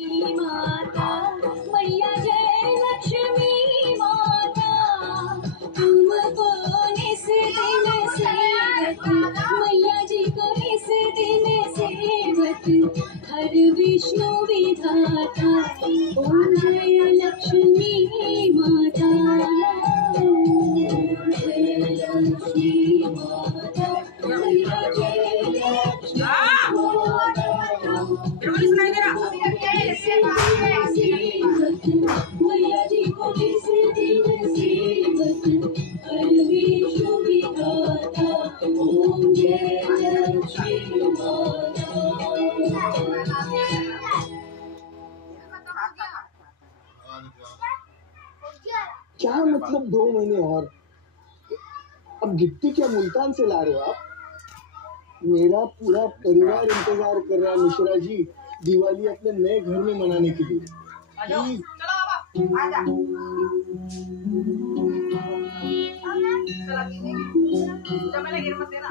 माता मैया जय लक्ष्मी माता, तुमको इस दिन सेवक, मैया जी को इस दिन सेवक, हर विष्णु विधाता, ओम जय लक्ष्मी माता, जय लक्ष्मी माता, मैया जय लक्ष्मी माता, मैया जी को इस दिन सेवक, हर विष्णु विधाता, ओम जय लक्ष्मी माता। क्या मतलब 2 महीने और? अब गिट्टी क्या मुल्तान से ला रहे हो आप? मेरा पूरा परिवार इंतजार कर रहा है मिश्रा जी, दिवाली अपने नए घर में मनाने के लिए। जिस घर में तुम रहती सब सनवर मन नहीं घबराता,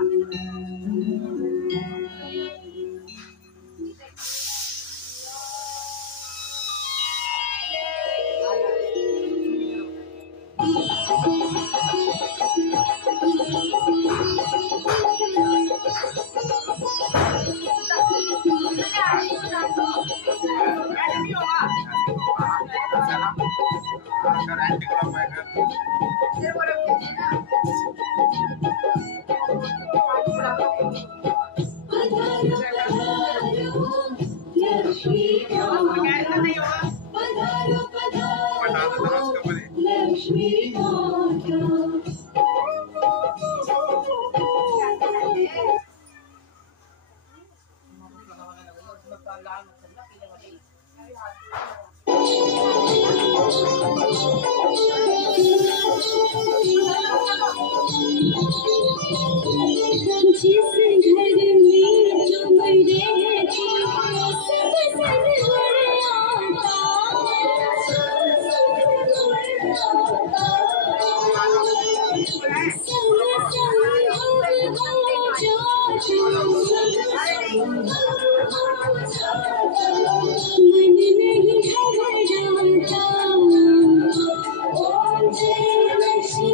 ओम जय लक्ष्मी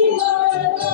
माता।